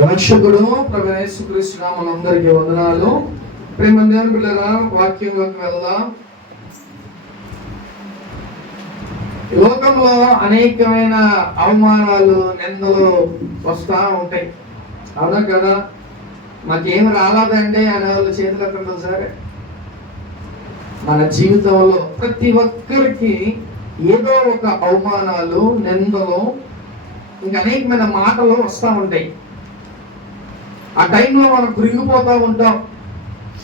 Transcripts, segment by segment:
రక్షకుడు ప్రభువైన యేసుక్రీస్తు నామమున అందరికీ వందనాలు. ప్రేమ దేవుని బిడ్డలారా, వాక్యంలోకి వెళ్దాం. ఈ లోకంలో అనేకమైన అవమానాలు, నిందలు వస్తూ ఉంటాయి. అవునా కదా? మాకేం రాలేదండి అనే వాళ్ళు చేతులు ఎత్తండి సరే. మన జీవితంలో ప్రతి ఒక్కరికి ఏదో ఒక అవమానాలు, నిందలు, ఇంకా అనేకమైన మాటలు వస్తూ ఉంటాయి. ఆ టైంలో మనం కృంగిపోతూ ఉంటాం.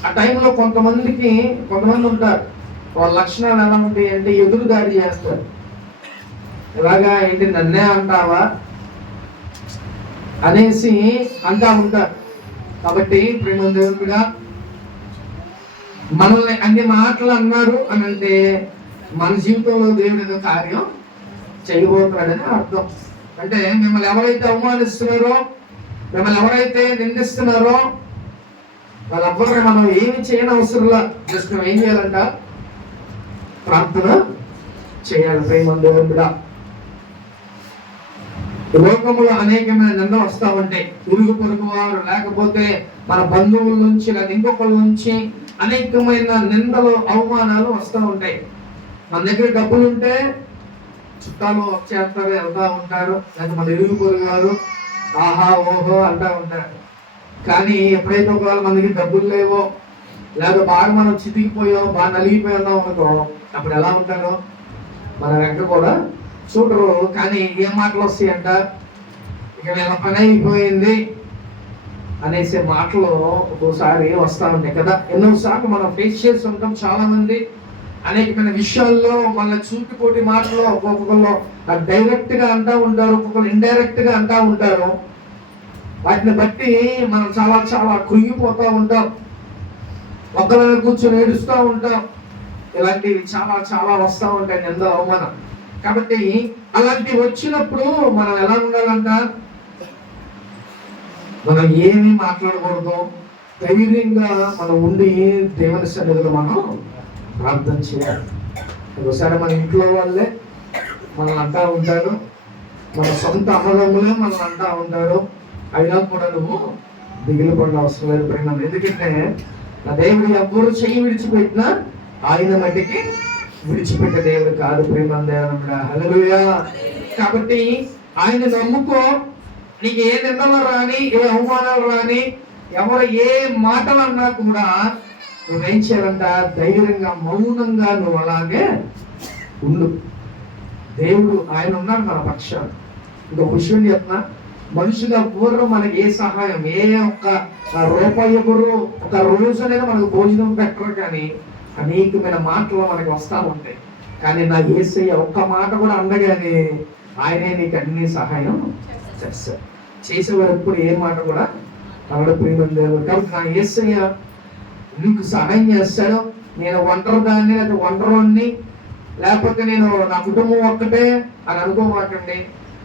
ఆ టైంలో కొంతమంది ఉంటారు, వాళ్ళ లక్షణాలు ఎలా ఉంటాయి అంటే ఎదురుదాడి చేస్తారు. ఇలాగా ఏంటి నన్నే అంటావా అనేసి అంటా ఉంటారు. కాబట్టి ప్రేమ దేవుడిగా మనల్ని అన్ని మాటలు అన్నారు అని అంటే మన జీవితంలో దేవుడు ఏదో కార్యం చేయబోతున్నాడని అర్థం. అంటే మిమ్మల్ని ఎవరైతే అవమానిస్తున్నారో, మిమ్మల్ని ఎవరైతే నిందిస్తున్నారో వాళ్ళెవ్వరిని మనం ఏమి చేయని అవసరంలా. జస్ట్ మనం ఏం చేయాలంట? ప్రార్థన చేయాలి. ప్రేమ దేవుడా, ఈ లోకంలో అనేకమైన నిందలు వస్తూ ఉంటాయి. ఇరుగు పొరుగు వారు, లేకపోతే మన బంధువుల నుంచి, లేదా ఇంకొకళ్ళ నుంచి అనేకమైన నిందలు, అవమానాలు వస్తూ ఉంటాయి. మన దగ్గర డబ్బులు ఉంటే చుట్టాలు వచ్చేస్తారు, వెళ్తూ ఉంటారు. లేకపోతే మన ఇరుగు పొరుగు వారు ఆహా ఓహో అంటూ ఉంటారు. కానీ ఎప్పుడైతే ఒకవేళ మనకి డబ్బులు లేవో, లేదా బాగా మనం చితికిపోయాం, బాగా నలిగిపోయాం అనుకో, అప్పుడు ఎలా ఉంటారో మన వెంట కూడా చూడరు. కానీ ఏ మాటలు వస్తాయంట? ఇక వీళ్ళ పని అయిపోయింది అనేసే మాటలు ఒక్కోసారి వస్తూ ఉంటాయి కదా. ఎన్నోసార్లు మనం ఫేస్ చేసి ఉంటాం. చాలా మంది అనేకమైన విషయాల్లో మన చూపిపోటి మాటలు ఒక్కొక్కరు డైరెక్ట్ గా అంటూ ఉంటారు, ఒక్కొక్కరు ఇండైరెక్ట్ గా అంటూ ఉంటారు. వాటిని బట్టి మనం చాలా చాలా కృంగిపోతూ ఉంటాం, ఒక్కరిని కూర్చొని ఏడుస్తూ ఉంటాం. ఇలాంటివి చాలా చాలా వస్తూ ఉంటాయి, నిందలు, అవమానం. కాబట్టి అలాంటివి వచ్చినప్పుడు మనం ఎలా ఉండాలంట? మనం ఏమీ మాట్లాడకూడదు, ధైర్యంగా మనం ఉండి దేవుని సన్నిధిలో మనం ప్రార్థన చేయాలి. ఒకసారి మన ఇంట్లో వాళ్ళే మనల్ని అంటూ ఉంటారు, మన సొంత అన్నదమ్ములే మనల్ని అంటూ ఉంటారు. అయినా కూడా నువ్వు దిగులు పడిన అవసరం లేదు ప్రేమ. ఎందుకంటే నా దేవుడు ఎవ్వరు చెయ్యి విడిచిపెట్టినా ఆయన మట్టికి విడిచిపెట్టే దేవుడు కాదు. ప్రేమ దేవుడు, హల్లెలూయా. కాబట్టి ఆయన నమ్ముకో. నీకు ఏ నిందలు రాని, ఏ అవమానాలు రాని, ఎవరు ఏ మాటలు అన్నా కూడా నువ్వేం చేయాలంట? ధైర్యంగా, మౌనంగా నువ్వు అలాగే ఉండు. దేవుడు ఆయన ఉన్నాడు మన పక్షాన. ఇంకొక విషయం చెప్తున్నా, మనుషులు ఎవ్వరు మనకి ఏ సహాయం, ఏ ఒక్క రూపాయి ఎవరు ఒక రోజునైనా మనకు భోజనం పెట్టరు. కానీ అనేకమైన మాటలు మనకి వస్తూ ఉంటాయి. కానీ నా యేసయ్య ఒక్క మాట కూడా అందగానే ఆయనే నీకు అన్ని సహాయం చేస్తారు. చేసేవారు ఎప్పుడు ఏ మాట కూడా అక్కడ ప్రియమైన దేవుడు. కాబట్టి నా యేసయ్య నీకు సహాయం చేస్తాడు. నేను ఒంటరిదాన్ని, లేదా ఒంటరిని, లేకపోతే నేను నా కుటుంబం ఒక్కటే అని అనుకోమాకండి.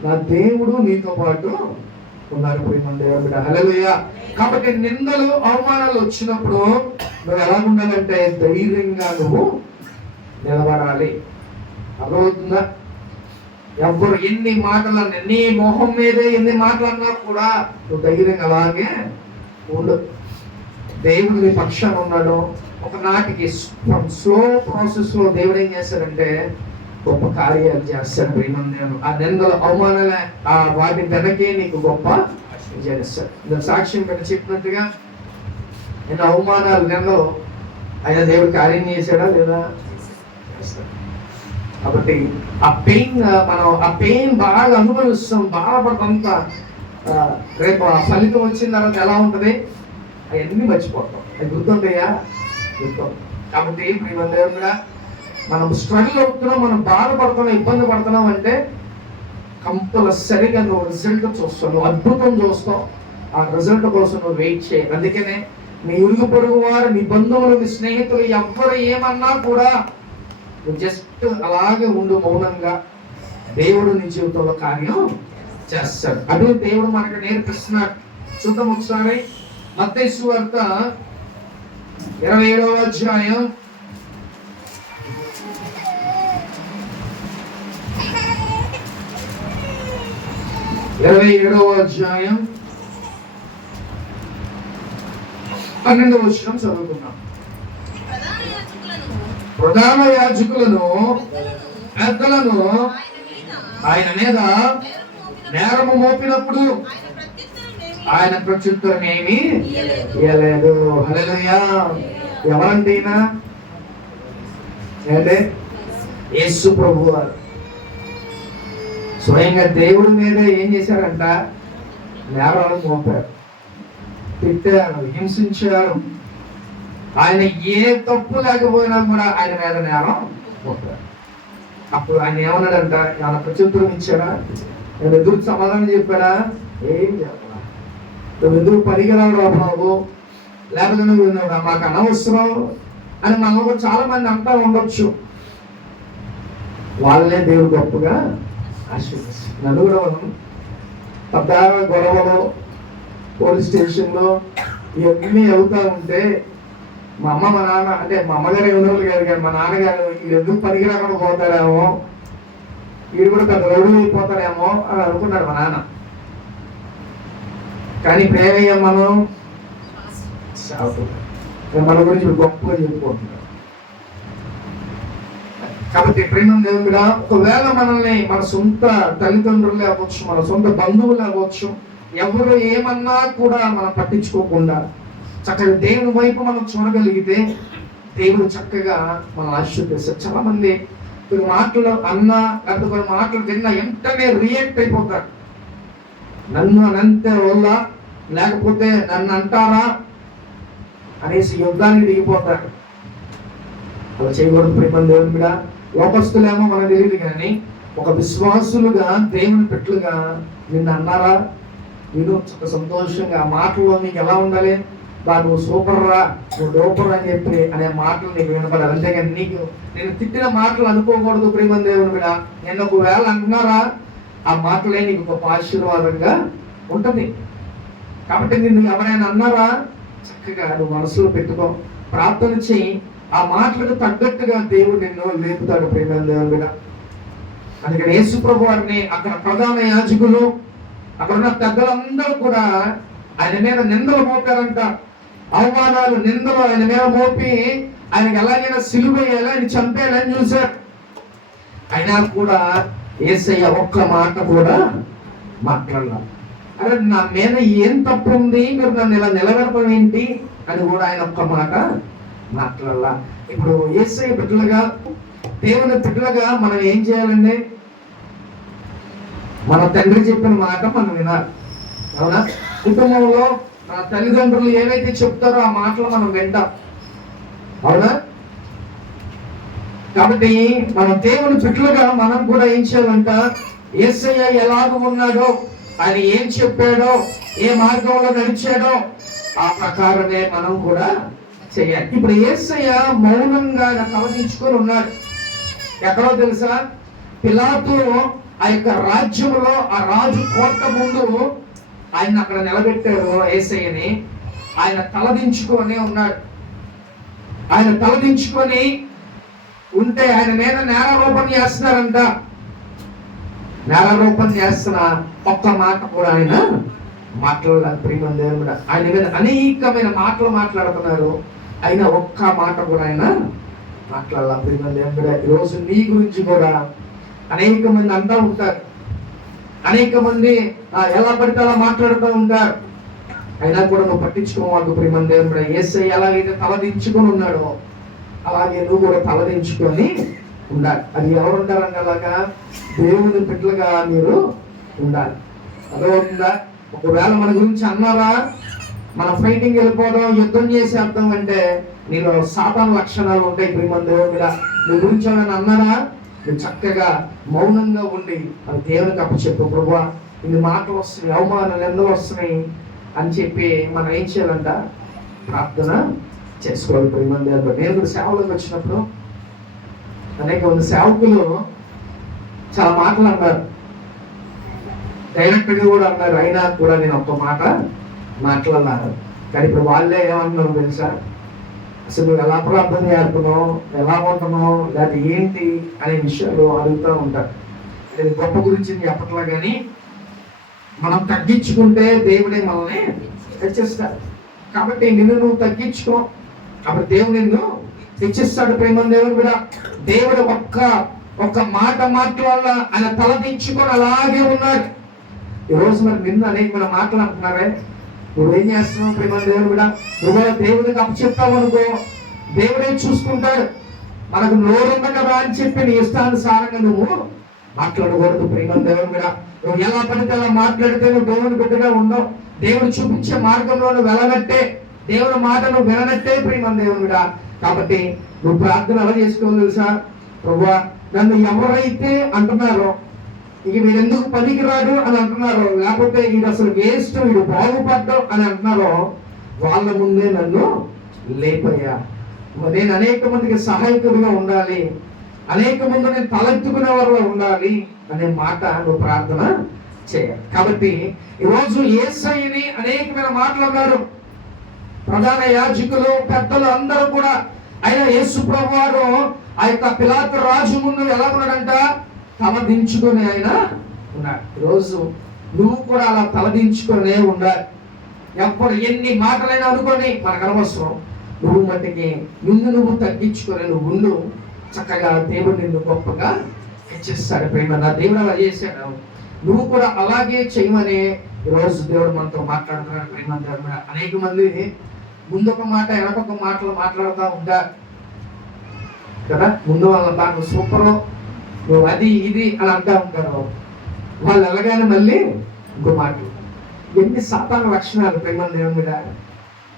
నా దేవుడు నీతో పాటు ఉన్నారు. ప్రియమైన దేవుడు, హల్లెలూయా. కాబట్టి నిందలు, అవమానాలు వచ్చినప్పుడు నువ్వు ఎలా ఉండాలంటే ధైర్యంగా నువ్వు నిలబడాలి. అర్థమవుతుందా? ఎవరు ఎన్ని మాటలు అన్నా, నీ మొహం మీదే ఎన్ని మాటలు అన్నా కూడా నువ్వు ధైర్యంగా అలాగే ఉండు. దేవుడు నీ పక్షాన ఉన్నాడు. ఒకనాటికి స్లో ప్రాసెస్ లో దేవుడు ఏం చేస్తాడంటే గొప్ప కార్యాలు చేస్తాడు. ప్రేమ ఆ నిందలు, అవమానాల వాటి వెనకే నీకు గొప్ప చేస్తాడు. సాక్ష్యం పెట్టి చెప్పినట్టుగా నేను అవమానాలు, నిందలు ఆయన దేవుడు కార్యం చేశాడా లేదా? కాబట్టి ఆ పెయిన్ బాగా అనుభవిస్తాం, బాధపడతాంతా. రేపు ఆ ఫలితం వచ్చిన తర్వాత ఎలా ఉంటుంది? అవన్నీ మర్చిపోతాం. అది గుర్తుంటాయా? గుర్తుంది. కాబట్టి ప్రియమైన దేవుడా, మనం స్ట్రగుల్ అవుతున్నాం, మనం బాధపడుతున్నాం, ఇబ్బంది పడుతున్నాం అంటే కంపల్సరిగా నువ్వు రిజల్ట్ చూస్తావు, నువ్వు అద్భుతం చూస్తావు. ఆ రిజల్ట్ కోసం నువ్వు వెయిట్ చేయాలి. అందుకనే నీ ఇరుగు పొరుగు వారు, నీ బంధువులు, నీ స్నేహితులు ఎవ్వరు ఏమన్నా కూడా నువ్వు జస్ట్ అలాగే ఉండు మౌనంగా. దేవుడు నీ జీవితంలో కార్యం చేస్తాడు. అదే దేవుడు మనకు నేర్పిస్తున్నాడు. చూద్దాం ఒకసారి మత్తయి సువార్త 27వ అధ్యాయం 27వ అధ్యాయం 12వ వచనం చదువుకున్నాం. ప్రధాన యాజకులను పెద్దలను ఆయన మీద నేరము మోపినప్పుడు ఆయన ప్రత్యుత్తరం ఏమీ ఇయ్యలేదు. హల్లెలూయా. ఎవరండి ఈయన? అంటే యేసు ప్రభువు వారు స్వయంగా దేవుడి మీద ఏం చేశారంట? నేరాలు మోపారు, తిట్టారు, హింసించారు. ఆయన ఏ తప్పు లేకపోయినా కూడా ఆయన మీద నేరం మోపారు. అప్పుడు ఆయన ఏమన్నాడంట? ఏమైనా ప్రత్యుత్తరం ఇచ్చాడా? నేను ఎదురు సమాధానం చెప్పాడా? ఏం చెప్పాలా? నువ్వు ఎదురు పనికిరాడు బాబు, లేకపోతే నువ్వు మాకు అనవసరం అని మనం కూడా చాలా మంది అంటా ఉండొచ్చు. వాళ్ళే దేవుడు గొప్పగా ఆశీర్వదిస్తారు. నన్ను కూడా మనం పెద్ద గొడవలు, పోలీస్ స్టేషన్లో ఇవన్నీ అవుతా ఉంటే మా అమ్మ మా నాన్న, అంటే మా అమ్మగారు ఎవరు గారు కానీ మా నాన్నగారు వీడు ఎందుకు పనికిరాకుండా పోతాడేమో, వీడు కూడా పెద్ద రౌడీ అయిపోతాడేమో అని అనుకున్నాడు మా నాన్న. కానీ ఇప్పుడు ఏమయ్యాం మనం? మన గురించి గొప్పగా చెప్పుకుంటున్నాం. కాబట్టి ప్రేమ దేవుడా, ఒకవేళ మనల్ని మన సొంత తల్లిదండ్రులు అవ్వచ్చు, మన సొంత బంధువులు అవ్వచ్చు, ఎవరు ఏమన్నా కూడా మనం పట్టించుకోకుండా చక్కగా దేవుని వైపు మనం చూడగలిగితే దేవుడు చక్కగా మనం ఆశీర్వదిస్తారు. చాలా మంది కొన్ని మాటలు అన్నా లేకపోతే కొన్ని మాటలు విన్నా వెంటనే రియాక్ట్ అయిపోతారు. నన్ను అనంతే వల్ల, లేకపోతే నన్ను అంటారా అనేసి యుద్ధానికి దిగిపోతారు. అలా చేయకూడదు ప్రేమ దేవుని మీద. లోకస్తులేమో మనకు తెలియదు, కానీ ఒక విశ్వాసులుగా దేవుని పెట్లుగా నిన్ను అన్నారా, నేను సంతోషంగా మాటల్లో నీకు ఎలా ఉండాలి? నువ్వు సూపర్ రా, నువ్వు డోపర్ అని చెప్పి అనే మాటలు నీకు వినపడాలి. అంతేగాని నీకు నేను తిట్టిన మాటలు అనుకోకూడదు ప్రేమ దేవుని మీద. నేను ఒకవేళ అన్నారా, ఆ మాటలే నీకు గొప్ప ఆశీర్వాదంగా ఉంటుంది. కాబట్టి నిన్ను ఎవరైనా అన్నారా, చక్కగా నువ్వు మనసులో పెట్టుకో, ప్రార్థన చేయి. ఆ మాటలకు తగ్గట్టుగా దేవుడు నిన్ను లేపుతాడు ప్రేమ దేవుని మీద. అందుకని యేసు ప్రభు వారిని అక్కడ ప్రధాన యాజకులు, అక్కడ ఉన్న పెద్దలందరూ కూడా ఆయన మీద నిందలు మోపారంట. అవమానాలు, నిందలు ఆయన మీద మోపి ఆయనకి ఎలాగైనా సిలువ వేయాలి, ఆయన చంపేయాలని చూశారు. అయినా కూడా యేసయ్య ఒక్క మాట కూడా మాట్లాడాలి. అరే నా మీద ఏం తప్పు ఉంది, మీరు నన్ను ఇలా నిలబెడతాం ఏంటి అని కూడా ఆయన ఒక్క మాట మాట్లాడాల. ఇప్పుడు యేసయ్య బిడ్డలుగా, దేవుని బిడ్డలుగా మనం ఏం చేయాలండి? మన తండ్రి చెప్పిన మాట మనం వినాలి. అవునా? కుటుంబంలో మన తల్లిదండ్రులు ఏవైతే చెప్తారో ఆ మాటలు మనం వింటాం. అవునా? కాబట్టి మన దేవుని బిడ్డలుగా మనం కూడా ఏం చేయాలంట? యేసయ్య ఎలాగ ఉన్నాడో, ఆయన ఏం చెప్పాడో, ఏ మార్గంలో నడిచాడో ఆ ప్రకారమే మనం కూడా చేయాలి. ఇప్పుడు యేసయ్య మౌనంగా తలదించుకొని ఉన్నాడు. ఎక్కడో తెలుసా? పిలాతు ఆ యొక్క రాజ్యంలో, ఆ రాజు కోట ముందు ఆయన అక్కడ నిలబెట్టారు యేసయ్యని. ఆయన తలదించుకొని ఉన్నాడు. ఆయన తలదించుకొని ఉంటే ఆయన మీద నేరారోపణ చేస్తున్నారంట. నేరారోపణ చేస్తున్న ఒక్క మాట కూడా ఆయన మాట్లాడాలి ప్రియమైన దేవుడు. ఆయన మీద అనేకమైన మాటలు మాట్లాడుతున్నారు, అయినా ఒక్క మాట కూడా ఆయన మాట్లాడాలి ప్రియమైన దేవుడు. ఈరోజు నీ గురించి కూడా అనేక మంది అంటూ ఉంటారు, అనేక మంది ఎలా పడితే అలా మాట్లాడుతూ ఉంటారు. అయినా కూడా నువ్వు పట్టించుకోవాలి ప్రియమైన దేవుడు. యేసయ్య ఎలాగైతే తలదించుకొని ఉన్నాడో అలాగే నువ్వు కూడా తలదించుకొని ఉండాలి. అది ఎవరు ఉంటారంటే అలాగా దేవుని బిడ్డలుగా మీరు ఉండాలి. అదవుతుందా? ఒకవేళ మన గురించి అన్నారా, మన ఫైటింగ్ వెళ్ళిపోవడం, యుద్ధం చేసేద్దాం అంటే నీలో సాతాను లక్షణాలు ఉంటాయి ప్రియమైన దేవుడు. నీ గురించి ఎవరైనా అన్నారా, నువ్వు చక్కగా మౌనంగా ఉండి అది దేవునికి అప్పచెప్పు. ప్రభువా ఇన్ని మాటలు వస్తున్నాయి, అవమానాలు ఎందుకు వస్తున్నాయి అని చెప్పి మనం ఏం చేయాలంట? ప్రార్థన చేసుకోవాలి ప్రియమైన దేవుడు. నేను కూడా సేవలోకి వచ్చినప్పుడు అనేక మంది సేవకులు చాలా మాటలు అన్నారు, డైరెక్ట్గా కూడా అన్నారు. అయినా కూడా నేను ఒక్క మాట మాట్లాడాను. కానీ ఇప్పుడు వాళ్ళే ఏమన్నారు తెలుసా? అసలు నువ్వు ఎలా ప్రార్థన చేస్తున్నావు, ఎలా ఉంటున్నావు, లేకపోతే ఏంటి అనే విషయాలు అడుగుతూ ఉంటారు. అది గొప్ప గురించి చెప్పట్లా, కానీ మనం తగ్గించుకుంటే దేవుడే మనల్ని హెచ్చిస్తారు. కాబట్టి నిన్ను నువ్వు తగ్గించుకో, అప్పుడు దేవుడు నిన్ను హెచ్చిస్తాడు. ప్రేమ దేవుడు కూడా దేవుడు ఒక్క మాట వల్ల ఆయన తలదించుకొని అలాగే ఉన్నాడు. ఈరోజు మరి నిన్ను అనేకమైన మాటలు అంటున్నారే, నువ్వేం చేస్తున్నావు? ప్రేమ దేవుడు కూడా నువ్వు దేవుడికి అప్పచెప్తావు అనుకో, దేవుడే చూసుకుంటాడు. మనకు నోరుంది కదా అని చెప్పి నీ ఇష్టానుసారంగా నువ్వు మాట్లాడకూడదు. ప్రేమ దేవుడు కూడా నువ్వు ఎలా పడితే అలా మాట్లాడితే నువ్వు దేవుని బిడ్డగా ఉండవు. దేవుడు చూపించే మార్గంలో నువ్వు వెళ్ళనట్టే, దేవుని మాట నువ్వు విననట్టే ప్రేమ దేవుడు కూడా. కాబట్టి నువ్వు ప్రార్థన ఎలా చేసుకోవాలి తెలుసా? ప్రభువా, నన్ను ఎవరైతే అంటున్నారో ఇక వీడెందుకు పనికిరాడు అని అంటున్నారో, లేకపోతే వీడు అసలు వేస్ట్, వీడు బాగుపడ్డావు అని అంటున్నారో, వాళ్ళ ముందే నన్ను లేపయ్యా. నేను అనేక మందికి సహాయకుడిగా ఉండాలి, అనేక మంది నేను తలెత్తుకునే వారిలో ఉండాలి అనే మాట నువ్వు ప్రార్థన చేయాలి. కాబట్టి ఈరోజు యేసయ్యని అనేకమైన మాటలు అన్నారు. ప్రధాన యాజకులు, పెద్దలు అందరూ కూడా ఆయన యేసు ప్రభువారు ఆ యొక్క పిలాతు రాజు ముందు ఎలా ఉన్నాడంట? తలదించుకొని ఆయన ఉన్నాడు. ఈరోజు నువ్వు కూడా అలా తలదించుకొనే ఉండాలి. ఎప్పుడు ఎన్ని మాటలైనా అనుకొని మనకు అనవసరం. నువ్వు మట్టికి నువ్వు తగ్గించుకొని నువ్వు ఉండు. చక్కగా దేవుడు నిన్ను గొప్పగా హెచ్చిస్తాడు. ప్రేమ నా దేవుడు అలా చేశాడు, నువ్వు కూడా అలాగే చేయమని ఈరోజు దేవుడు మనతో మాట్లాడుతున్నాడు. ప్రేమ దేవుడు అనేక మంది ముందొక మాట వెనకొక మాటలు మాట్లాడుతూ ఉంటారు కదా. ముందు వాళ్ళ నువ్వు సూపరు, నువ్వు అది ఇది అని అంటూ ఉంటారు. వాళ్ళు ఎలాగైనా మళ్ళీ ఇంకో మాటలు. ఎన్ని సాతాను లక్షణాలు ప్రేమ దేవుని మీద.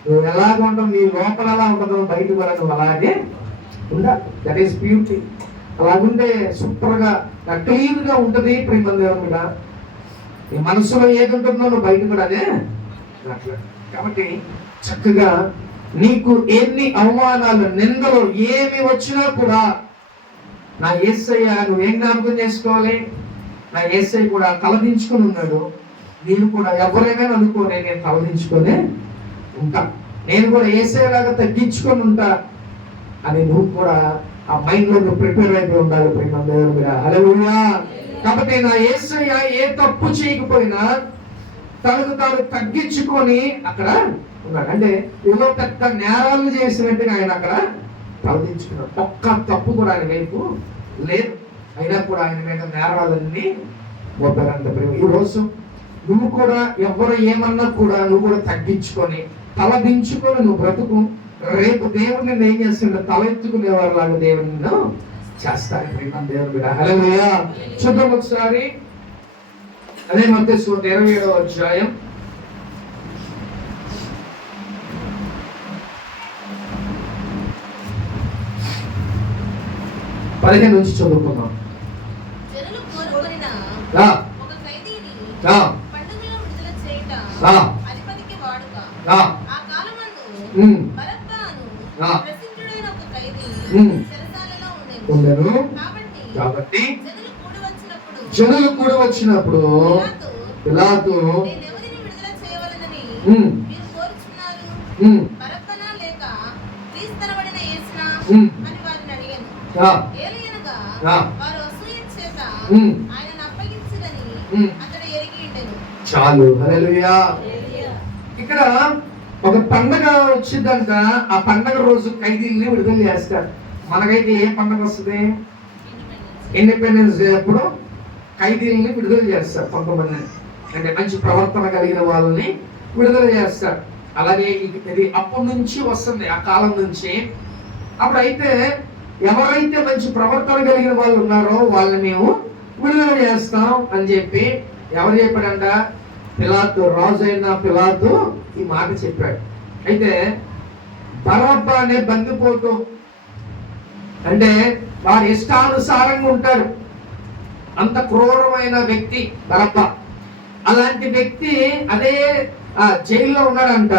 నువ్వు ఎలాగ ఉంటావు, నీ లోపల ఎలా ఉంటుందో బయట కూడా నువ్వు అలాగే ఉండాలి. That is beauty. అలాగుంటే సూపర్గా క్లీన్గా ఉంటుంది ప్రేమ దేవుని మీద. నీ మనసులో ఏది ఉంటుందో నువ్వు బయట కూడా అదే అట్లా. కాబట్టి చక్కగా నీకు ఎన్ని అవమానాలు, నిందలు ఏమి వచ్చినా కూడా నా యేసయ్య నువ్వేం జ్ఞాపకం చేసుకోవాలి? నా యేసయ్య కూడా తలదించుకొని ఉన్నాడు. నేను కూడా ఎవరైనా అనుకోనే నేను తలదించుకొని ఉంటా, నేను కూడా యేసయ్యలాగా తగ్గించుకొని ఉంటా అని నువ్వు కూడా ఆ మైండ్ లో నువ్వు ప్రిపేర్ అయిపోయి ఉండాలి ప్రేమ దేవుని మీద. హల్లెలూయా. కాబట్టి నా యేసయ్య ఏ తప్పు చేయకపోయినా తనకు తాను తగ్గించుకొని అక్కడ ఉన్నాడు. అంటే ఏదో పెద్ద నేరాలు చేసినట్టుగా ఆయన అక్కడ తలదించుకున్నాడు. ఒక్క తప్పు కూడా ఆయన వైపు లేదు, అయినా కూడా ఆయన మీద నేరాలన్నీ మోపారంత ప్రేమ. ఈరోజు నువ్వు కూడా ఎవరు ఏమన్నా కూడా నువ్వు కూడా తగ్గించుకొని తలదించుకొని నువ్వు బ్రతుకు. రేపు దేవుడిని ఏం చేస్తుంటే తలెత్తుకునేవారు లాగా దేవుని చేస్తారు ప్రేమ దేవుని మీద. హల్లెలూయా. చూద్దాం ఒకసారి అదే మత్తయి 27వ అధ్యాయం 15 నుంచి చదువుకుందాం. కాబట్టి జనులు కూడి వచ్చినప్పుడు పిలాతు చాలు. హల్లెలూయా. ఇక్కడ ఒక పండగ వచ్చిందంట. ఆ పండగ రోజు ఖైదీల్ని విడుదల చేస్తారు. మనకైతే ఏ పండగ వస్తుంది? ఇండిపెండెన్స్ డే అప్పుడు ఖైదీల్ని విడుదల చేస్తారు. కొంతమంది అంటే మంచి ప్రవర్తన కలిగిన వాళ్ళని విడుదల చేస్తారు. అలాగే ఇది అప్పటి నుంచి వస్తుంది, ఆ కాలం నుంచి. అప్పుడైతే ఎవరైతే మంచి ప్రవర్తన కలిగిన వాళ్ళు ఉన్నారో వాళ్ళని మేము విడుదల చేస్తాం అని చెప్పి ఎవరు చెప్పాడంట? పిలాతు, రాజు అయిన పిలాతు ఈ మాట చెప్పాడు. అయితే బరబ్బా అనే బందిపోతు, అంటే వారి ఇష్టానుసారంగా ఉంటాడు, అంత క్రూరమైన వ్యక్తి బరబ్బా. అలాంటి వ్యక్తి అదే జైల్లో ఉన్నాడంట.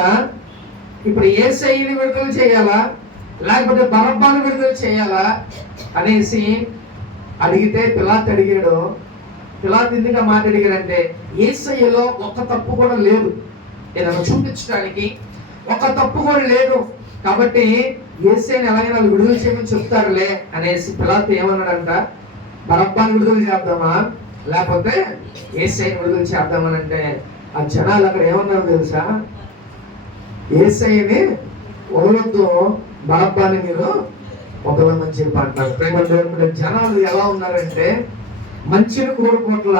ఇప్పుడు యేసయ్యని విడుదల చేయాలా లేకపోతే బరబ్బాను విడుదల చేయాలా అనేసి అడిగితే పిలాతు అడిగాడు. పిలాతు ఎందుకు మాట అడిగాడంటే యేసయ్యలో ఒక్క తప్పు కూడా లేదు, ఏదైనా చూపించడానికి ఒక్క తప్పు కూడా లేదు, కాబట్టి యేసయ్యని ఎలాగైనా విడుదల చేయమని చెప్తారులే అనేసి పిలాతు ఏమన్నాడంట? బరబ్బాను విడుదల చేద్దామా లేకపోతే యేసయ్యని విడుదల చేద్దామని అంటే ఆ జనాలు అక్కడ ఏమన్నారు తెలుసా? యేసయ్యని వదలొద్దు, బరబ్బాని మీరు వదలమని చెప్పి అంటారు. ప్రేమ దేవుని జనాలు ఎలా ఉన్నారంటే మంచిని కోరుకోవట్ల,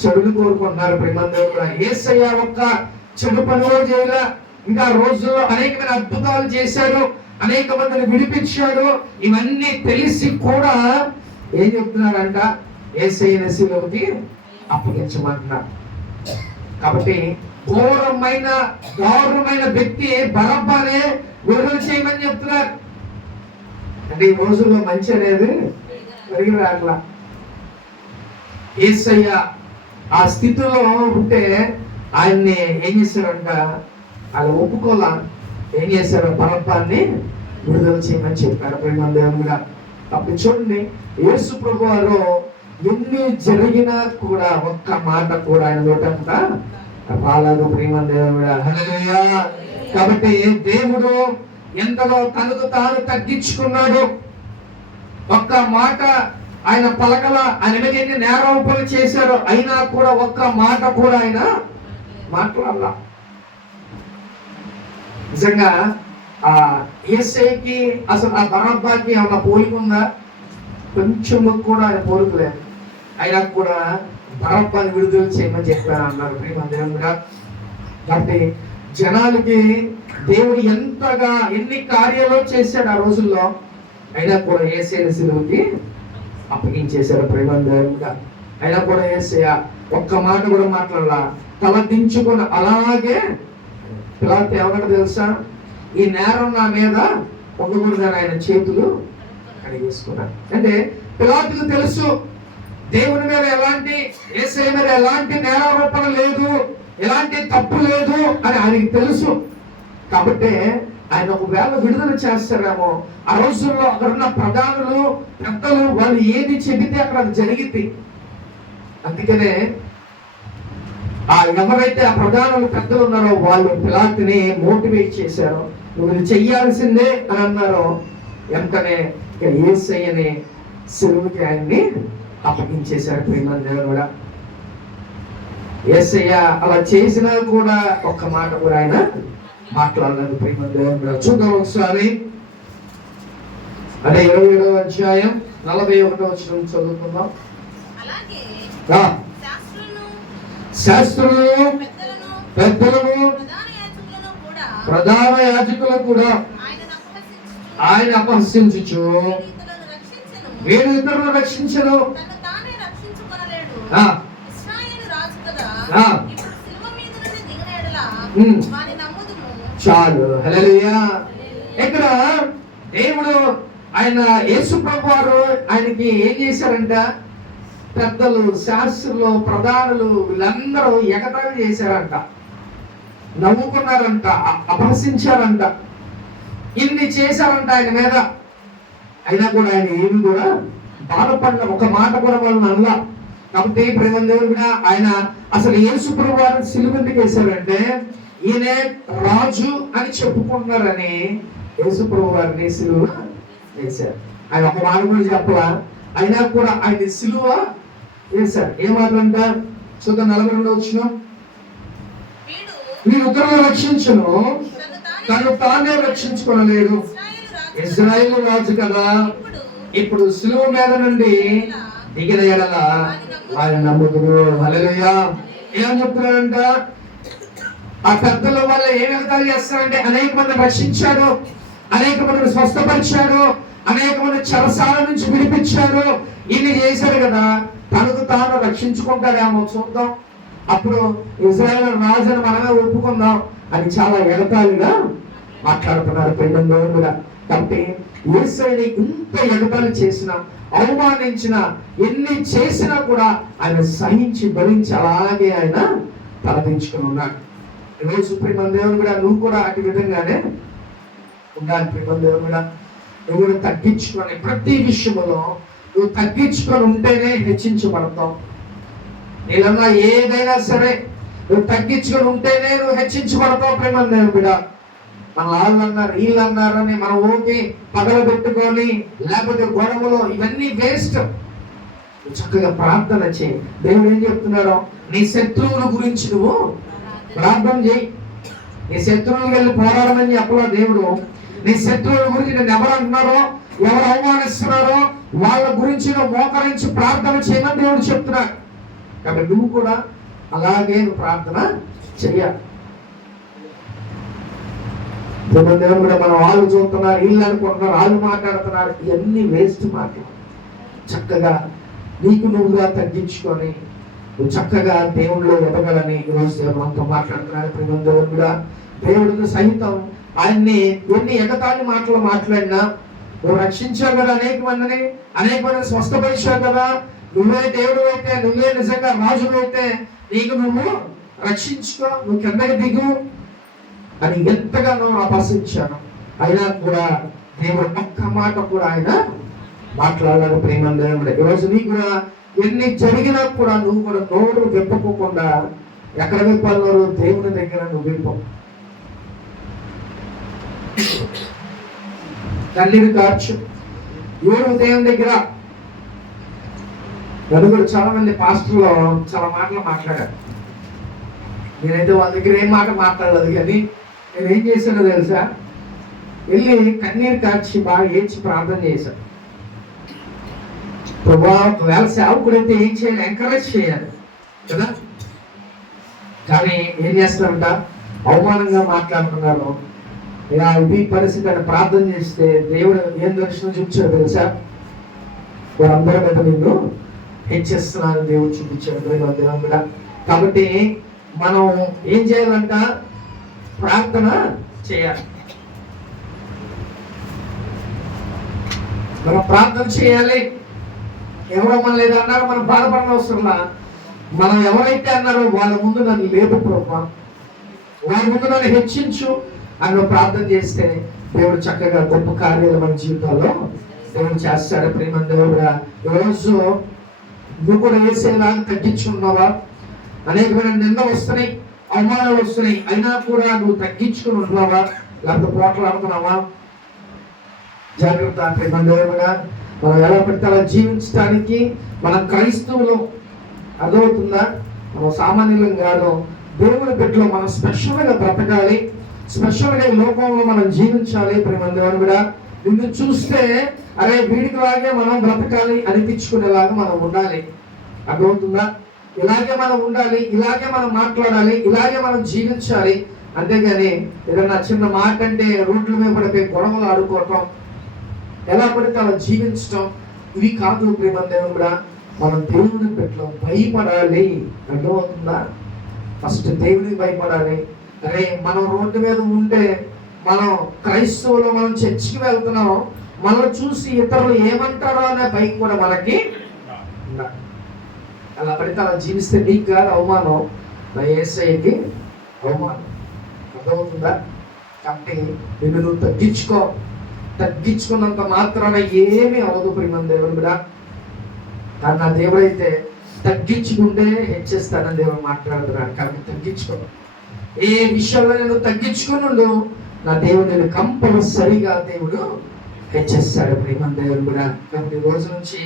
చెడుని కోరుకుంటున్నారు. ప్రేమ దేవుడు యేసయ్య ఒక్క చెడు పనులు చేయలే, ఇంకా రోజుల్లో అనేకమైన అద్భుతాలు చేశాడు, అనేక మందిని విడిపించాడు. ఇవన్నీ తెలిసి కూడా ఏం చెప్తున్నాడంట, యేసయ్యని శిలువకి అప్పగించమంటున్నాడు. కాబట్టి ఘోరమైన దారుణమైన వ్యక్తి బరబ్బానే విడుదల చేయమని చెప్తున్నారు. అంటే ఈ రోజుల్లో మంచి అనేది పెరిగి రాట్లా. యేసయ్య ఆ స్థితిలో ఉంటే ఆయన్ని ఏం చేశారంట, ఆయన ఒప్పుకోలా, ఏం చేశారు, బరబ్బాన్ని విడుదల చేయమని చెప్పారు. ప్రేమ దేవుడా అప్పుడు చూడండి, యేసు ప్రభు వారు ఎన్ని జరిగినా కూడా ఒక్క మాట కూడా ఆయన నోటంట రాలేదు. ప్రేమ దేవుడా హల్లెలూయా. కాబట్టి దేవుడు ఎంతలో తనకు తాను తగ్గించుకున్నాడు. ఒక్క మాట ఆయన పలకల, ఆయన మీద ఎన్ని నేరారోపణలు చేశారో అయినా కూడా ఒక్క మాట కూడా ఆయన మాట్లాడాల. నిజంగా ఆ యేసయ్యకి అసలు ఆ బరబ్బాకి ఏమన్నా పోలిక ఉందా? కొంచెం కూడా ఆయన పోలికలేదు. అయినా కూడా బరబ్బాని విడుదల చేయమని చెప్పారు అన్నారు. ప్రేమ దేవుడా కాబట్టి జనాలకి దేవుడు ఎంతగా ఎన్ని కార్యాలు చేశాడు ఆ రోజుల్లో, అయినా కూడా యేసయ్యని సిలువకి అప్పగించేశారు. ప్రేమ దేవుడా అయినా కూడా యేసయ్య ఒక్క మాట కూడా మాట్లాడాల, తల దించుకొని అలాగే పిలాతు ఎవరికి తెలుసా, ఈ నేరం నా మీద ఉండకూడదని ఆయన చేతులు కడిగేసుకున్నాడు. అంటే పిలాతుకు తెలుసు దేవుని మీద ఎలాంటి, యేసయ్య మీద ఎలాంటి నేరారోపణ లేదు, ఎలాంటి తప్పు లేదు అని ఆయనకి తెలుసు. కాబట్టి ఆయన ఒకవేళ విడుదల చేస్తారేమో, ఆ రోజుల్లో అక్కడ ఉన్న ప్రధానులు పెద్దలు వాళ్ళు ఏది చెబితే అక్కడ అది జరిగింది. అందుకనే ఆ ఎవరైతే ఆ ప్రధానులు పెద్దలు ఉన్నారో వాళ్ళు పిలాతుని మోటివేట్ చేశారో, నువ్వు ఇది చెయ్యాల్సిందే అని అన్నారో, వెంటనే యేసయ్యని సిలువకి ఆయన్ని అప్పగించేశారు. ప్రేమ దేవుడా యేసయ్య అలా చేసినా కూడా ఒక్క మాట కూడా ఆయన మాట్లాడలేదు. ప్రేమ దేవుడా చూద్దాం ఒకసారి. అదే 27వ అధ్యాయం 41వ వచనం చదువుకుందాం. శాస్త్రులు పెద్దలను ప్రధాన యాజకులు కూడా ఆయన అపహసించుచు వీరు ఇతరులను రక్షించను. చాలు హల్లెలూయా. ఇక్కడ దేవుడు ఆయన యేసు ప్రభు వారు ఆయనకి ఏం చేశారంట, పెద్దలు శాస్త్రులు ప్రధానులు వీళ్ళందరూ ఎగతాళి చేశారంట, నవ్వుకున్నారంట, అపహసించారంట, ఇన్ని చేశారంట ఆయన మీద. అయినా కూడా ఆయన ఏమి కూడా బాధపడిన ఒక మాట కూడా వాళ్ళని అనలా. కాబట్టి ప్రేమ దేవుడు కూడా ఆయన అసలు యేసు ప్రభు వారు సిలువ ఎందుకు వేశారంటే ఈయన రాజు అని చెప్పుకుంటున్నారని యేసు ప్రభు వారిని సిలువ వేశారు. ఆయన ఒక మాట కూడా చెప్పలా, అయినా కూడా ఆయన సిలువ వేశారు. ఏమాటంట చూద్దాం. 42వ వచనం, వీరు ఇతరులను రక్షించును, తను తానే రక్షించుకోనలేడు. ఇశ్రాయేలు రాజు కదా, ఇప్పుడు సిలువ మీద నుండి దిగిన ఎడల వారిని నమ్ముదురు. హల్లెలూయా. ఏమని చెప్తున్నాడంట, ఆ పెద్దల వల్ల ఏం ఎగతాళి చేస్తారంటే అనేక మందిని రక్షించాడు, అనేక మందిని స్వస్థపరిచాడు, అనేక మంది చెరసాల నుంచి విడిపించాడు, ఇన్ని చేశాడు కదా, తనకు తాను రక్షించుకుంటాడేమో చూద్దాం, అప్పుడు ఇశ్రాయేలు రాజును మనమే ఒప్పుకుందాం అని చాలా ఎగతాళిగా మాట్లాడుతున్నారు పెళ్ళంలో కూడా. కాబట్టి యేసయ్యని ఇంత ఎగతాళి చేసిన, అవమానించిన, ఎన్ని చేసినా కూడా ఆయన సహించి భరించి అలాగే ఆయన తలదించుకుని ఉన్నాడు. ఈరోజు ప్రేమ దేవుడు కూడా నువ్వు కూడా అటు విధంగానే ఉండాలి. ప్రేమ దేవుడు కూడా నువ్వు కూడా తగ్గించుకొని, ప్రతి విషయంలో నువ్వు తగ్గించుకొని ఉంటేనే హెచ్చించబడతావు. నీలన్నా ఏదైనా సరే నువ్వు తగ్గించుకొని ఉంటేనే నువ్వు హెచ్చించబడతావు. ప్రేమ దేవుడు కూడా మన వాళ్ళు అన్నారు వీళ్ళు అన్నారని మనం ఓకే పగల పెట్టుకొని లేకపోతే గొడవలు ఇవన్నీ వేస్ట్. చక్కగా ప్రార్థన చేయి. దేవుడు ఏం చెప్తున్నారో, నీ శత్రువుల గురించి నువ్వు ప్రార్థన చేయి. నీ శత్రువులకు వెళ్ళి పోరాడమని చెప్పలా దేవుడు. నీ శత్రువుల గురించి నేను ఎవరు అంటున్నారో, ఎవరు అవమానిస్తున్నారో వాళ్ళ గురించి నువ్వు మోకరించి ప్రార్థన చేయమని దేవుడు చెప్తున్నాడు. కాబట్టి నువ్వు కూడా అలాగే నువ్వు ప్రార్థన చెయ్యాలి. దేవుడు కూడా మనం వాళ్ళు చూస్తున్నారు, వీళ్ళు అనుకుంటున్నారు, వాళ్ళు మాట్లాడుతున్నారు, ఇవన్నీ వేస్ట్ మాటలు. చక్కగా నీకు నువ్వుగా తగ్గించుకొని నువ్వు చక్కగా దేవుడిలో ఎదగాలని ఈరోజు దేవుడు మనతో మాట్లాడుతున్నాడు. ప్రేమ దేవుడు కూడా దేవుడికి సహితం ఆయన్ని ఎన్ని ఎగతాళి మాటలు మాట్లాడినా నువ్వు రక్షించావు కదా, అనేక మందిని స్వస్థపరిచావు కదా, నువ్వే దేవుడు అయితే, నువ్వే నిజంగా రాజు అయితే నీకు నువ్వు రక్షించుకో, నువ్వు కిందకి దిగు అని ఎంతగానో ఆపర్శించాను. అయినా కూడా దేవుడు ఒక్క మాట కూడా ఆయన మాట్లాడాలి. ప్రేమ దేవుడు ఈరోజు నీకు కూడా ఎన్ని జరిగినా కూడా నువ్వు కూడా నోరు విప్పకోకుండా ఎక్కడ విప్పాలో దేవుని దగ్గర నువ్వు విప్పవు. కన్నీరు కార్చు ఎవరు దేవుని దగ్గర. నలుగురు చాలా మంది పాస్టర్లో చాలా మాటలు మాట్లాడారు. నేనైతే వాళ్ళ దగ్గర ఏం మాట మాట్లాడలేదు, కానీ నేను ఏం చేశానో తెలుసా, వెళ్ళి కన్నీరు కార్చి బాగా ఏడ్చి ప్రార్థన చేశాను. ప్రభా, ఒకవేళ సేవకుడైతే ఏం చేయాలి, ఎంకరేజ్ చేయాలి కదా, కానీ ఏం చేస్తారంట, అవమానంగా మాట్లాడుతున్నారు. ఇది పరిస్థితి అని ప్రార్థన చేస్తే దేవుడు ఏం దర్శనం చూపించాడు తెలుసా, వారందరి మీద నిన్ను హెచ్చిస్తున్నాను దేవుడు చూపించాడు. దేవుడు కూడా కాబట్టి మనం ఏం చేయాలంట, ప్రార్థన చేయాలి. మనం ప్రార్థన చేయాలి. ఎవరో మన లేదు అన్నారో మనం బాధపడడం అవసరంలా. మనం ఎవరైతే అన్నారో వాళ్ళ ముందు నన్ను లేపు ప్రభా, వాళ్ళ ముందు నన్ను హెచ్చించు అని నువ్వు ప్రార్థన చేస్తే దేవుడు చక్కగా గొప్ప కార్యాలు మన జీవితాల్లో దేవుడు చేస్తాడు. ప్రేమ దేవుడా, ఈరోజు నువ్వు కూడా వేసేలాగా తగ్గించుకున్నావా? అనేకమైన నిందలు వస్తున్నాయి, అవమానాలు వస్తున్నాయి, అయినా కూడా నువ్వు తగ్గించుకుని ఉంటున్నావా, లేకపోతే పోట్లాడుతున్నావా? జాగ్రత్త. ప్రేమ దేవుడా, మనం ఎలా పెడితే అలా జీవించడానికి మనం క్రైస్తవులు, అర్థమవుతుందా? మనం సామాన్యులం కాదు, దేవుని బిడ్డలో మనం స్పెషల్గా బ్రతకాలి, స్పెషల్గా ఈ లోకంలో మనం జీవించాలి. ప్రేమ దేవుడు కూడా నిన్ను చూస్తే అరే వీడికి లాగే మనం బ్రతకాలి అనిపించుకునేలాగా మనం ఉండాలి. అర్థమవుతుందా? ఇలాగే మనం ఉండాలి, ఇలాగే మనం మాట్లాడాలి, ఇలాగే మనం జీవించాలి. అంతేగాని ఏదన్నా చిన్న మాట అంటే రోడ్ల మీద పడిపోయి గొడవలు ఆడుకోవటం, ఎలా పడితే అలా జీవించటం, ఇవి కాదు. ప్రేమ దేవుడు కూడా మనం దేవుని బిడ్డలో భయపడాలి. అర్థమవుతుందా? ఫస్ట్ దేవునికి భయపడాలి. అరే మనం రోడ్డు మీద ఉంటే, మనం క్రైస్తవులు, మనం చర్చికి వెళ్తున్నాం, మనల్ని చూసి ఇతరులు ఏమంటారో అనే భయం కూడా మనకి ఉండాలి. అలా పడితే అలా జీవిస్తే నీకు కాదు అవమానం, నా యేసయ్యకి అవమానం. అర్థమవుతుందా? కాబట్టి నిన్ను నువ్వు తగ్గించుకున్నంత మాత్రాన ఏమీ అవదు. ప్రేమ దేవుడు కూడా కానీ నా దేవుడైతే తగ్గించుకుంటే హెచ్చిస్తానని దేవుడు మాట్లాడుతున్నాడు. కాబట్టి తగ్గించుకో. ఏ విషయంలో నేను తగ్గించుకున్నాడు నా దేవుడు నేను కంపల్సరిగా దేవుడు హెచ్చిస్తాడు. ప్రేమ దేవుడు కూడా. కాబట్టి రోజు నుంచి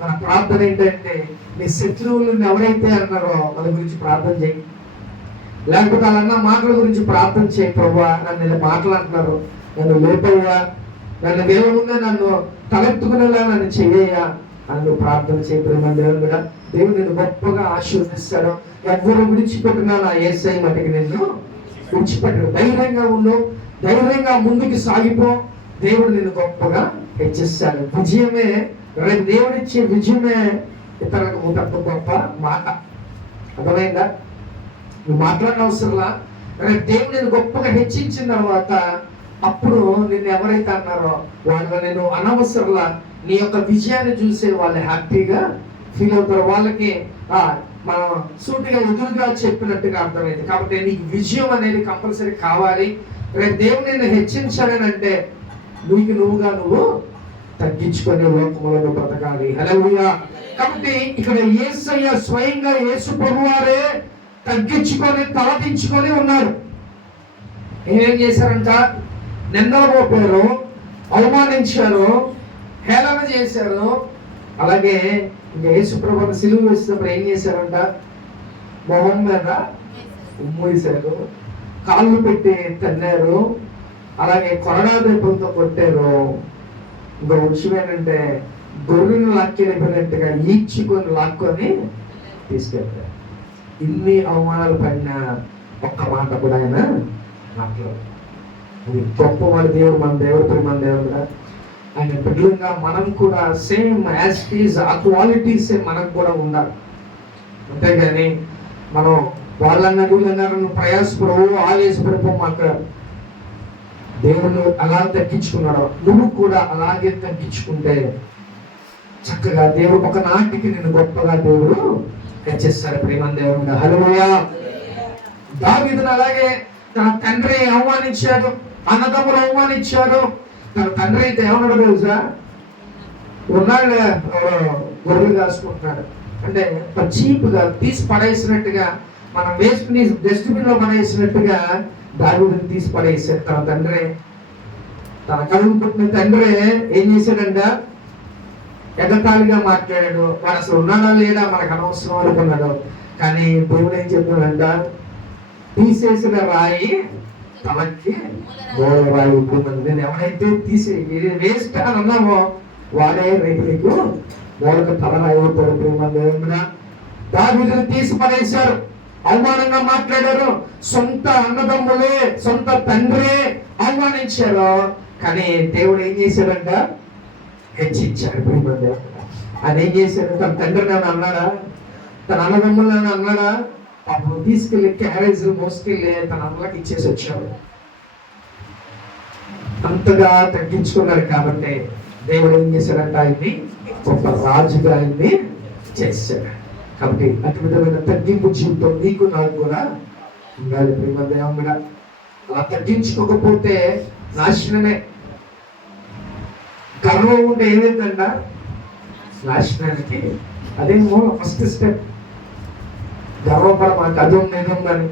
మన ప్రార్థన ఏంటంటే, నీ శత్రువులు ఎవరైతే అన్నారో వాళ్ళ గురించి ప్రార్థన చేయి, లేకపోతే వాళ్ళన్న మాటల గురించి ప్రార్థన చేయి. ప్రభువా, నన్ను ఇలా మాట్లాడుతున్నారు, నన్ను లేపయ్యా, నన్ను దేవుని ముందే నన్ను తలెత్తుకునేలా నన్ను చెయ్యయ్యా అని నువ్వు ప్రార్థన చేయి. ప్రేమ దేవుడు కూడా దేవుడు నేను గొప్పగా ఆశీర్వదిస్తాడు. ఎవరు విడిచిపెట్టినా నా యేసయ్య మటుకు నిన్ను విడిచిపెట్టడు. ధైర్యంగా ఉండు, ధైర్యంగా ముందుకు సాగిపో. దేవుడు నిన్ను గొప్పగా హెచ్చిస్తాడు. విజయమే, రేపు దేవుడిచ్చే విజయమే ఇతరులకు పెద్ద గొప్ప మాట. అర్థమైందా? నువ్వు మాట్లాడిన అవసరంలా. రేపు దేవుడు నేను గొప్పగా హెచ్చించిన తర్వాత అప్పుడు నిన్ను ఎవరైతే అన్నారో వాళ్ళు నేను అనవసరంలా నీ యొక్క విజయాన్ని చూసే వాళ్ళు హ్యాపీగా ఫీల్ అవుతారు. వాళ్ళకి మనం సూటిగా ఎదురుగా చెప్పినట్టుగా అర్థమైంది. కాబట్టి నీకు విజయం అనేది కంపల్సరీ కావాలి. రేపు దేవుడు నిన్ను హెచ్చించాలని అంటే నువ్వుగా నువ్వు తగ్గించుకొని లోకంలో బ్రతకాలి. హల్లెలూయా. కాబట్టి ఇక్కడ యేసయ్య స్వయంగా యేసు ప్రభువారే తగ్గించుకొని తలదించుకొని ఉన్నారు. ఏం చేశారంట? నిందలు మోపారు, అవమానించారు, హేళన చేశారు. అలాగే ఇంకా యేసు ప్రభువుని సిలువ వేసినప్పుడు ఏం చేశారంట? మొహం మీద ఉమ్మేశారు, కాళ్ళు పెట్టి తన్నారు, అలాగే కొరడా దెబ్బలతో కొట్టారు. ఇంకో విషయం ఏంటంటే గొర్రెను లాక్కెళ్ళిపోయినట్టుగా ఈడ్చుకొని లాక్కొని తీసుకెళ్తారు. ఇన్ని అవమానాలు పడిన ఒక్క మాట కూడా ఆయన మాట్లాడు. అది గొప్ప మన దేవుడు, మన దేవుడు ఆయన బిడ్డలుగా మనం కూడా సేమ్ యాజ్ ఇట్ ఈజ్ ఆ క్వాలిటీస్ మనకు కూడా ఉండాలి. అంతేగాని మనం వాళ్ళన్నారు వీళ్ళన్నారు ప్రయాసపడవు, ఆవేశపడిపో మాకు. దేవుడు అలా తగ్గించుకున్నాడు, నువ్వు కూడా అలాగే తగ్గించుకుంటే చక్కగా దేవుడు ఒకనాటికి నిన్ను గొప్పగా దేవుడు హెచ్చిస్తాడు. ప్రేమ దేవుడు. హల్లెలూయా. దావీదును అలాగే తన తండ్రి అవమానించాడు, అన్నదమ్ములు అవమానించాడు. తన తండ్రి అయితే ఏమన్నాడు తెలుసా? ఉన్నాడు గొర్రెలు కాసుకుంటున్నాడు అంటే చీపుగా తీసి పడేసినట్టుగా, మనం వేసుకుని డస్ట్బిన్ లో పడేసినట్టుగా దావీదుని తీసి పడేసాడు తన తండ్రి. తన కడుపు పుట్టిన తండ్రి ఏం చేశాడంట? ఎగతాళిగా మాట్లాడాడు. వాడు అసలు ఉన్నాడా లేడా మనకు అనవసరం అనుకున్నాడు. కానీ దేవుడు ఏం చెప్పాడంట? తీసేసిన రాయి తలకి మూల రాయి ఉంటుంది. నేను ఎవరైతే తీసి వేస్ట్ అని అన్నామో వాడే రేపు నీకు మూలకు తలరాయి అవుతాడు. ప్రేమ దేవుడా, దావీదుని తీసి పడేశారు, అవమానంగా మాట్లాడారు. సొంత అన్నదమ్ములే, సొంత తండ్రి అవమానించారు. కానీ దేవుడు ఏం చేశాడంట? హెచ్చించాడు. ప్రేమ దేవుడా, ఆయన ఏం చేశాడు? తన తండ్రిని ఏమైనా అన్నాడా? తన అన్నదమ్ములను అన్నాడా? పాపం తీసుకెళ్లి క్యారేజ్ మోసుకెళ్ళి తన అన్నలకు ఇచ్చేసి వచ్చాడు. అంతగా తగ్గించుకున్నాడు కాబట్టి దేవుడు ఏం చేశాడంట? ఆయన్ని గొప్ప రాజుగా ఆయన్ని చేశాడు. కాబట్టి అటు విధమైన తగ్గింపు జీవితం నీకు నాకు కూడా ఉండాలి. ప్రేమ దేవుడా, అలా తగ్గించుకోకపోతే నాశనమే. గర్వం ఉంటే ఏమైందంట? నాశనానికి. అదే మూలం, ఫస్ట్ స్టెప్. గర్వపడ మాకు అది ఉంది ఇది ఉందని,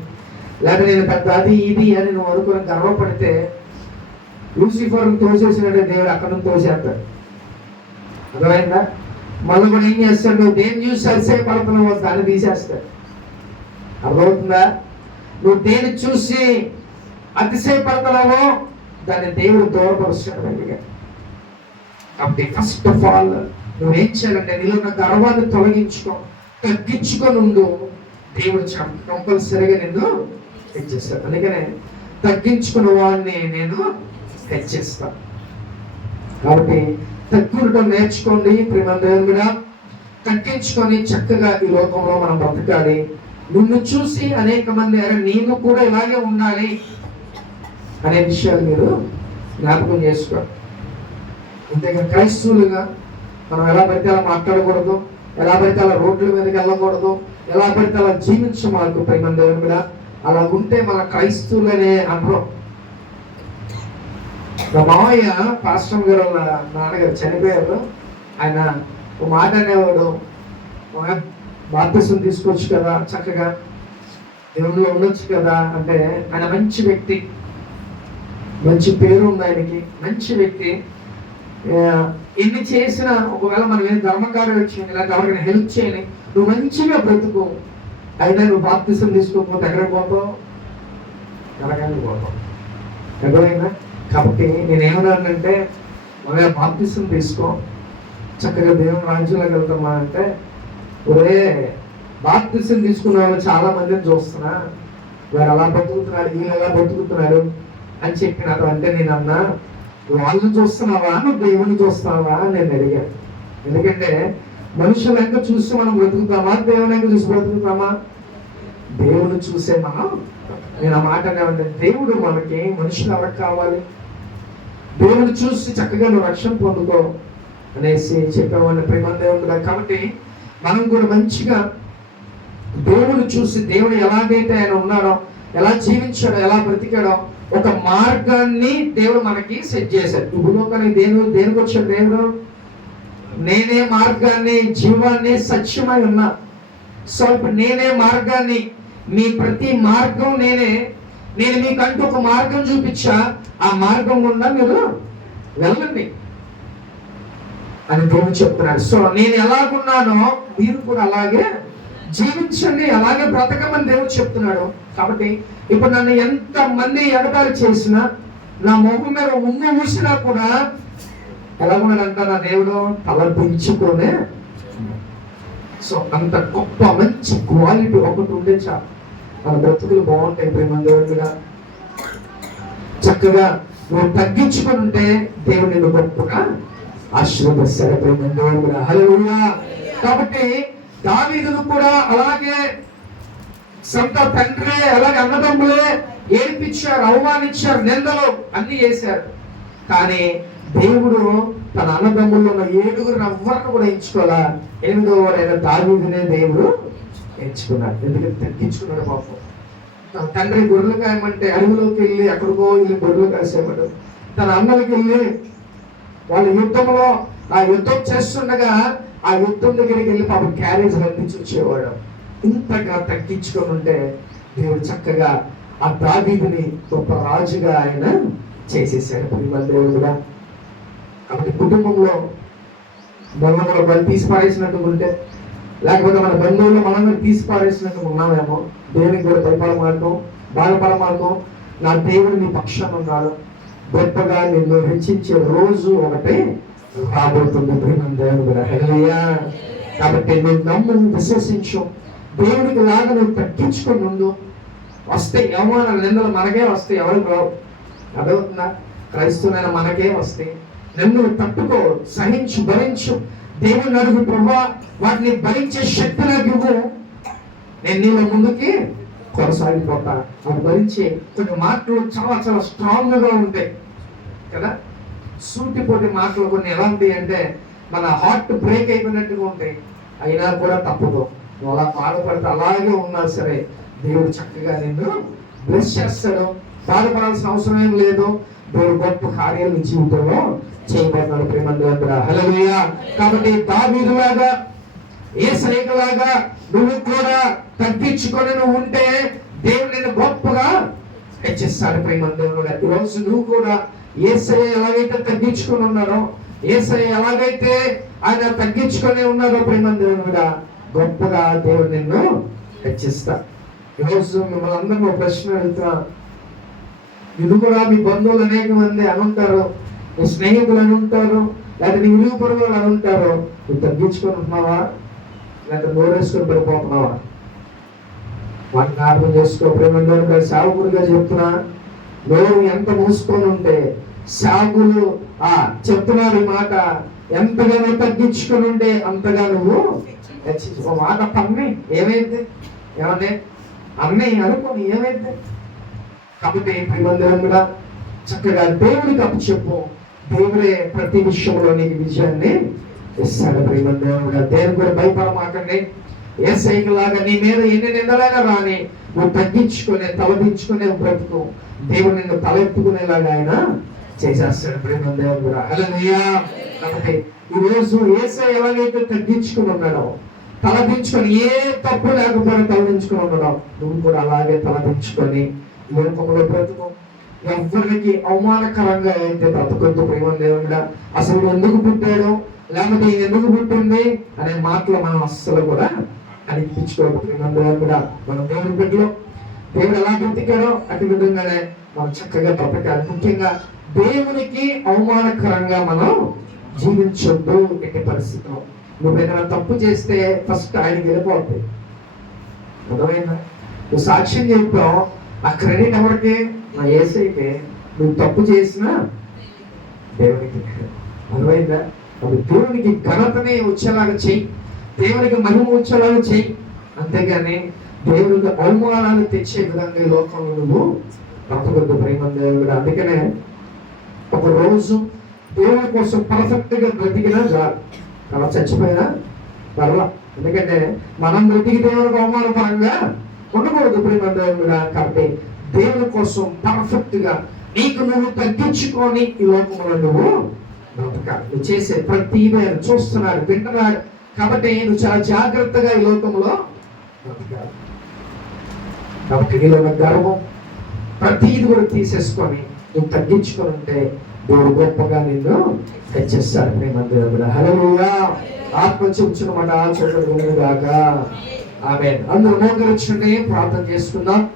లేకపోతే నేను పెద్ద అది ఇది అని నువ్వు అనుకుని గర్వపడితే లూసిఫర్ తోసేసినట్టే దేవుడు అక్కడ నుంచి తోసేస్తాడు. అర్థమైందా? మళ్ళీ కూడా ఏం చేస్తాడు? నువ్వు దేన్ని చూసి అతిశయపడుతున్నావో దాన్ని తీసేస్తాడు. అర్థమవుతుందా? నువ్వు దేన్ని చూసి అతిశయపడుతున్నావో దాన్ని దేవుడు దూరపరుస్తాడు వెళ్ళిగా. కాబట్టి ఫస్ట్ ఆఫ్ ఆల్ నువ్వేం చేయాలంటే నీలో ఉన్న గర్వాన్ని తొలగించుకో, తగ్గించుకొని ఉండు. దేవుడు కంపల్సరీగా నిన్ను హెచ్చిస్తాడు. అందుకనే తగ్గించుకున్న వాడిని నేను హెచ్చిస్తాను. కాబట్టి తగ్గుండటం నేర్చుకోండి. ప్రేమ దేవుడా, తగ్గించుకొని చక్కగా ఈ లోకంలో మనం బ్రతకాలి. నిన్ను చూసి అనేక మంది అరే నేను కూడా ఇలాగే ఉండాలి అనే విషయాలు మీరు జ్ఞాపకం చేసుకోండి. అంతేగా క్రైస్తవులుగా మనం ఎలా పడితే అలా మాట్లాడకూడదు, ఎలా పడితే అలా రోడ్ల మీదకి వెళ్ళకూడదు, ఎలా పడితే అలా జీవించమాకు. ప్రేమ దేవుడా, అలా ఉంటే మన క్రైస్తవులనే అనుభవం. మా మావయ్య పాస్టర్ గారు వాళ్ళ నాన్నగారు చనిపోయారు. ఆయన ఒక మాట అనేవాడు, బాప్తిసం తీసుకోవచ్చు కదా, చక్కగా దేవుళ్ళు ఉండొచ్చు కదా అంటే. ఆయన మంచి వ్యక్తి, మంచి పేరు ఉంది ఆయనకి, మంచి వ్యక్తి. ఎన్ని చేసినా ఒకవేళ మనం ఏం ధర్మకార్యం వచ్చేయండి, లేకపోతే ఎవరికైనా హెల్ప్ చేయని, నువ్వు మంచిగా బ్రతుకు. అయినా నువ్వు బాప్తిసం తీసుకోకపోతే ఎక్కడికి పోతావు? నరకానికి పోతావు. ఎక్కడైనా. కాబట్టి నేనేమన్నానంటే మన బాప్తిసం తీసుకో, చక్కగా దేవుని రాజ్యంలోకి వెళ్తామా అంటే, ఒరే బాప్తిసం తీసుకున్న వాళ్ళు చాలా మందిని చూస్తున్నా, వారు అలా బతుకుతున్నారు, వీళ్ళు ఎలా బతుకుతున్నారు అని చెప్పినారు. అంటే నేను అన్నా, వాళ్ళు చూస్తున్నావా నువ్వు దేవుని చూస్తున్నావా అని నేను అడిగాను. ఎందుకంటే మనుషులు ఎంత చూసి మనం బ్రతుకుతామా, దేవుని ఎంత చూసి బ్రతుకుతామా? దేవుని చూసే మనం. నేను ఆ మాట అనేవంటే దేవుడు మనకి, మనుషులు ఎవరికి కావాలి? దేవుని చూసి చక్కగా నువ్వు రక్షణ పొందుకో అనేసి చెప్పేవాడిని. ప్రేమ దేవుడు. కాబట్టి మనం కూడా మంచిగా దేవుని చూసి, దేవుడు ఎలాగైతే ఆయన ఉన్నాడో, ఎలా జీవించాడో, ఎలా బ్రతికాడో ఒక మార్గాన్ని దేవుడు మనకి సెట్ చేశాడు. ఈ భూలోకానికి దేనికి వచ్చాడు దేవుడు? నేనే మార్గాన్ని, జీవాన్ని, సత్యమై ఉన్నా. సో ఇప్పుడు నేనే మార్గాన్ని, మీ ప్రతి మార్గం నేనే. నేను మీకంటూ ఒక మార్గం చూపించా, ఆ మార్గం గుండా మీరు వెళ్ళండి అని దేవుడు చెప్తున్నాడు. సో నేను ఎలాగున్నానో మీరు కూడా అలాగే జీవించండి, అలాగే బ్రతకమని దేవుడు చెప్తున్నాడు. కాబట్టి ఇప్పుడు నన్ను ఎంత మంది ఎగతాళి చేసినా, నా మొహం మీద ఉమ్ము మూసినా కూడా ఎలాగున్నాడంట నా దేవుడు తల దించుకోనే. సో అంత గొప్ప మంచి క్వాలిటీ ఒకటి ఉండే చాలు, మన బ్రతుకులు బాగుంటాయి. ప్రేమ దేవుడుగా చక్కగా నువ్వు తగ్గించుకొని ఉంటే దేవుడు నిన్ను గొప్పగా ఆశీర్వదిస్తాడు. ప్రేమ దేవుడుగా హల్లెలూయా. కాబట్టి దావీదును కూడా అలాగే సొంత తండ్రి అలాగే అన్నదమ్ములే ఏడిపించారు, అవమానించారు, నిందలు అన్ని చేశారు. కానీ దేవుడు తన అన్నదమ్ముల్లో ఉన్న 7 ఎవ్వరిని కూడా ఎంచుకోవాలా. 8వ వాడైన దావీదునే దేవుడు ఎంచుకున్నాడు. ఎందుకంటే తగ్గించుకున్నాడు. పాపం తన తండ్రి గొర్రెలు కాయమంటే అడవిలోకి వెళ్ళి ఎక్కడికో వెళ్ళి గొర్రెలు కాసేవాడు. తన అన్నలకి వెళ్ళి వాళ్ళ యుద్ధంలో ఆ యుద్ధం చేస్తుండగా ఆ యుద్ధం దగ్గరికి వెళ్ళి పాపం క్యారేజ్ అందించి వచ్చేవాడు. ఇంతగా తగ్గించుకొని ఉంటే దేవుడు చక్కగా ఆ దావీదుని గొప్ప రాజుగా ఆయన చేసేసాడు. ప్రియమైన దేవుడుగా. కాబట్టి కుటుంబంలో మనల్ని వాళ్ళు తీసి పారేసినట్టు ఉంటే, లేకపోతే మన బంధువులు మనల్ని తీసి పారేసినట్టు ఉన్నామేమో, దేవునికి కూడా భయపడమాటం, బాధపడమాటం. నా దేవుడు నీ పక్షాన ఉన్నాడు, గొప్పగా నిన్ను హెచ్చించే రోజు ఒకటి రాబోతుంది. ప్రియమైన దేవుడుగా హల్లెలూయా. కాబట్టి నువ్వు నమ్ము, విశ్వసించు, దేవుడికి లాగా నువ్వు తగ్గించుకొని ముందు వస్తే అవమానాలు నిందలు మనకే వస్తాయి, ఎవరికి రావు. అదవుతుందా? క్రైస్తవునైనా మనకే వస్తాయి. నన్ను తట్టుకో, సహించు, భరించు. దేవుని అడుగు, ప్రభా వాటిని భరించే శక్తి నాకు ఇవ్వు, నేను నీలో ముందుకి కొనసాగిపోతా. వాడు భరించే కొన్ని మాటలు చాలా చాలా స్ట్రాంగ్ గా ఉంటాయి కదా. సూటిపోటి మాటలు కొన్ని ఎలా ఉంటాయి అంటే మన హార్ట్ బ్రేక్ అయిపోయినట్టుగా ఉంటాయి. అయినా కూడా తప్పదు, నువ్వు అలా బాధపడితే అలాగే ఉన్నా సరే దేవుడు చక్కగా నిన్ను బ్లెస్ చేస్తాడు. బాధపడాల్సిన అవసరం ఏం లేదు. దేవుడు గొప్ప కార్యాలు నీ జీవితంలో చేయబోతున్నాడు. ప్రేమ దేవుడా హల్లెలూయా. కాబట్టి దావీదులాగా, యేసయ్యలాగా నువ్వు కూడా తగ్గించుకొని నువ్వు ఉంటే దేవుడు నిన్ను గొప్పగా హెచ్చిస్తాడు. ప్రేమ దేవుడా. ఈరోజు నువ్వు కూడా యేసయ్య ఎలాగైతే తగ్గించుకొని ఉన్నారో, యేసయ్య ఎలాగైతే ఆయన తగ్గించుకొని ఉన్నారో, ప్రేమ దేవుడా గొప్పగా దేవుడు నిన్ను హెచ్చిస్తా. ఈరోజు మిమ్మల్ని అందరూ ప్రశ్న అడుగుతా. ఇది కూడా మీ బంధువులు అనేక మంది అనుంటారు, నీ స్నేహితులు అని ఉంటారు, లేకపోతే నీ ఇరుగు పొరుగులు అని ఉంటారు. నువ్వు తగ్గించుకొని ఉంటున్నావా, లేకపోతే నోరేసుకొని పడిపోతున్నావా? వాటిని అర్థం చేసుకో. ప్రేమ సేవకుడిగా చెప్తున్నా, నోరు ఎంత మూసుకొని ఉంటే సేవకులు చెప్తున్నారు ఈ మాట, ఎంతగా నువ్వు తగ్గించుకొని ఉంటే అంతగా నువ్వు ఒక మాట పన్ని ఏమైంది, ఏమన్నా అన్నీ అనుకోని ఏమైంది. కాబట్టి ప్రియమందిరం కూడా చక్కగా దేవుడికి అప్పు చెప్పు. దేవుడే ప్రతి విషయంలో నీకు విజయాన్ని ఇస్తాడు. ప్రియమందిరం కూడా దేవుని కూడా భయపడమాకండి. యేసయ్య లాగా నీ మీద ఎన్ని నిందలైనా రాని నువ్వు తగ్గించుకునే తలదించుకునే బ్రతుకు దేవుడు నిన్ను తలెత్తుకునేలాగా ఆయన చేసేస్తాడు. ప్రియమందిరం కూడా హల్లెలూయా. కాబట్టి ఈ రోజు యేసయ్య ఎలాగైతే తగ్గించుకుని ఉన్నాడో, తలదించుకొని ఏ తప్పు లేకపోయినా తలదించుకుని ఉండడం, నువ్వు కూడా అలాగే తలదించుకొని లోకంలో బ్రతుకు. ఎవరికి అవమానకరంగా అయితే బ్రతకొద్దు. ప్రేమ దేవుడా. అసలు ఎందుకు పుట్టాడు, లేకపోతే ఎందుకు పుట్టింది అనే మాటలు మనం అస్సలు కూడా అనిపించుకోవద్దు. ప్రేమ దేవుడా. మనం దేవుని బిడ్డలో దేవుడు ఎలా బ్రతికాడో అటు విధంగానే మనం చక్కగా బ్రతకాలి. ముఖ్యంగా దేవునికి అవమానకరంగా మనం జీవించొద్దు. ఎట్టి పరిస్థితిలో నువ్వు ఏదైనా తప్పు చేస్తే ఫస్ట్ ఆయనకి వెళ్ళిపోతుంది. అర్థమైందా? నువ్వు సాక్ష్యం చెప్పావు, ఆ క్రెడిట్ ఎవరికి? నా యేసయ్యకే. నువ్వు తప్పు చేసినా దేవునికి. అర్థమైందా? అప్పుడు దేవునికి ఘనతనే వచ్చేలాగా చెయ్యి, దేవునికి మహిమ వచ్చేలాగా చెయ్యి. అంతేగాని దేవునికి అవమానాలు తెచ్చే విధంగా ఈ లోకంలో నువ్వు బ్రతకొద్దు. ప్రేమ దేవుడు. అందుకనే ఒక రోజు దేవుని కోసం పర్ఫెక్ట్ గా బ్రతికినా చాలు, అలా చచ్చిపోయినా పర్లా. ఎందుకంటే మనం బ్రతికి దేవునికి అవమానపరంగా ఉండకూడదు. ప్రేమ దేవుడు. కాబట్టి దేవుని కోసం పర్ఫెక్ట్ గా నీకు నువ్వు తగ్గించుకొని ఈ లోకంలో నువ్వు బ్రతకాలి. నువ్వు చేసే ప్రతిదీ ఆయన చూస్తున్నాడు, వింటున్నాడు. కాబట్టి నువ్వు చాలా జాగ్రత్తగా ఈ లోకంలో బ్రతకాలి. కాబట్టి నీలో ఉన్న గర్వం ప్రతిదీ కూడా తీసేసుకొని నువ్వు తగ్గించుకొని ఉంటే దేవుడు గొప్పగా నిన్ను హెచ్చిస్తాడు. ప్రేమ దేవుడు. హల్లెలూయా. ఆత్మ చెప్పుచున్నమాట చోటు గాక. ఆమేన్. అందరూ మోకరించండి, ప్రార్థన చేసుకుందాం.